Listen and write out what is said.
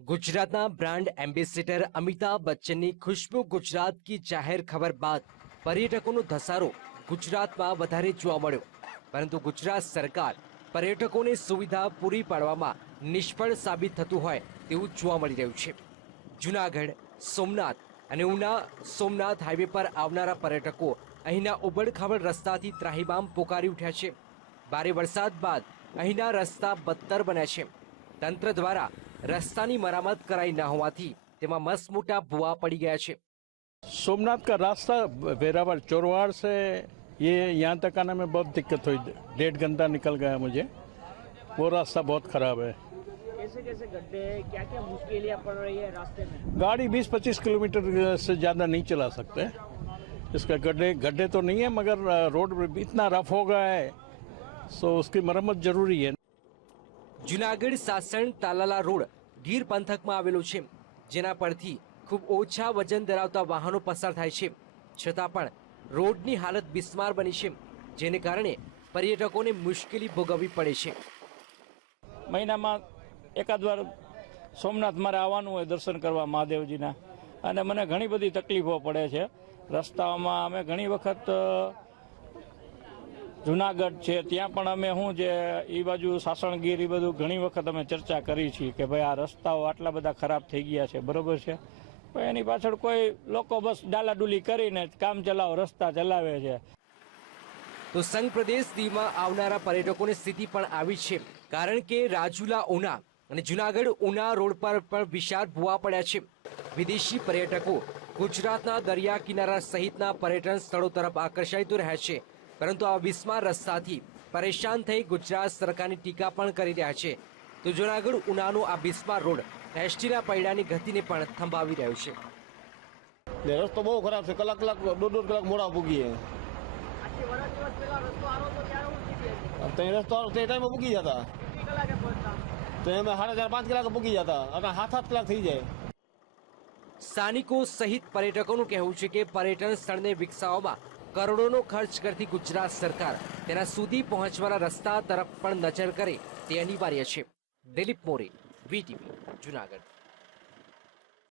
ગુજરાતના brand ambassador Amitabh બચ્ચનની ખુશ્બુ ગુજરાત કી જાહેર ખબર બાદ પર્યટકોનો ધસારો ગુજરાતમાં વધારે જોવા મળ્યો. પરંતુ ગુજરાત સરકાર પર્યટકોને સુવિધા પૂરી પાડવામાં નિષ્ફળ સાબિત થતું હોય તેવું જોવા મળી રહ્યું છે. જુનાગઢ, સોમનાથ અને ઉના સોમનાથ હાઈવે પર આવનારા પર્યટકો અહીંના ઉબડખાબડ રસ્તાથી ત્રાહીબામ પોકારી ઉઠ્યા છે. ભારે વરસાદ બાદ અહીંના રસ્તા બદતર બન્યા છે. તંત્ર દ્વારા રસ્તાની મરામત કરાઈ ન હોવાથી તેમાં મસ્ત મોટા ભૂવા પડી ગયા છે सोमनाथ का रास्ता वेरावल चोरवाड़ से ये यहाँ तक आने में बहुत दिक्कत हुई डेढ़ घंटा निकल गया मुझे वो रास्ता बहुत ख़राब है कैसे कैसे गड्ढे हैं क्या क्या मुश्किलें पड़ रही है रास्ते में गाड़ी 20-25 किलोमीटर से ज़्यादा नहीं चला सकते इसका गड्ढे गड्ढे तो नहीं है मगर रोड इतना रफ हो गया है सो उसकी मरम्मत ज़रूरी है જુનાગઢ સાસણ તાલાલા રોડ ગીર પંથકમાં આવેલો છે. જેના પરથી ખૂબ ઓછા વજન ધરાવતા વાહનો પસાર થાય છે. છતાં પણ રોડની હાલત બિસ્માર બની છે. જેને કારણે પર્યટકોને મુશ્કેલી ભોગવવી પડે છે. મહિનામાં એકાદ વાર સોમનાથ મારે આવવાનું હોય દર્શન કરવા મહાદેવજીના. અને મને ઘણી બધી તકલીફો પડે છે. રસ્તાઓમાં અમે ઘણી વખત જુનાગઢ છે, ત્યાં પણ અમે શું છે એ બાજુ સાસણગીર એ બધું ઘણી વખત અમે ચર્ચા કરી છીએ કે ભાઈ આ રસ્તાઓ આટલા બધા ખરાબ થઈ ગયા છે, બરોબર છે? પણ એની પાછળ કોઈ લોકો બસ ડાલાડુલી કરીને કામ ચલાવ, રસ્તા ચલાવે છે. તો સંઘ પ્રદેશ દીવમાં આવનારા પર્યટકોની સ્થિતિ પણ આવી છે, કારણ કે રાજુલા ઉના અને જુનાગઢ ઉના રોડ પર પણ વિશાળ ભૂવા પડ્યા છે. વિદેશી પર્યટકો ગુજરાતના દરિયા કિનારા સહિતના પર્યટન સ્થળો તરફ આકર્ષાય તો રહ્યા છે. પરંતુ આ બિસ્માર રસ્તાથી પરેશાન થઈ ગુજરાત સરકારની ટીકા પણ કરી રહ્યા છે. તો જુનાગઢ ઉનાનો આ બિસ્માર રોડ એસટીના પૈડાની ગતિને પણ થંભાવી રહ્યો છે. ને રસ્તો બહુ ખરાબ છે. કલાક કલાક દોઢ દોઢ કલાક મોડા પૂગીએ. ત્યાં રસ્તો આરો તો ટાઈમે ભૂગી જતા. તો અમે સાડા ચાર પાંચ કલાક ભૂગી જતા. અને સાત સાત કલાક થઈ જાય. સ્થાનિકો સહિત પર્યટકોનું કહેવું છે કે પર્યટન સ્થળને વિકસાવવામાં કરોડોનો ખર્ચ કરતી ગુજરાત સરકાર તેના સુધી પહોંચવાના રસ્તા તરફ પણ નજર કરે તે અનિવાર્ય છે. દિલીપ મોરે, વીટીવી, જુનાગઢ.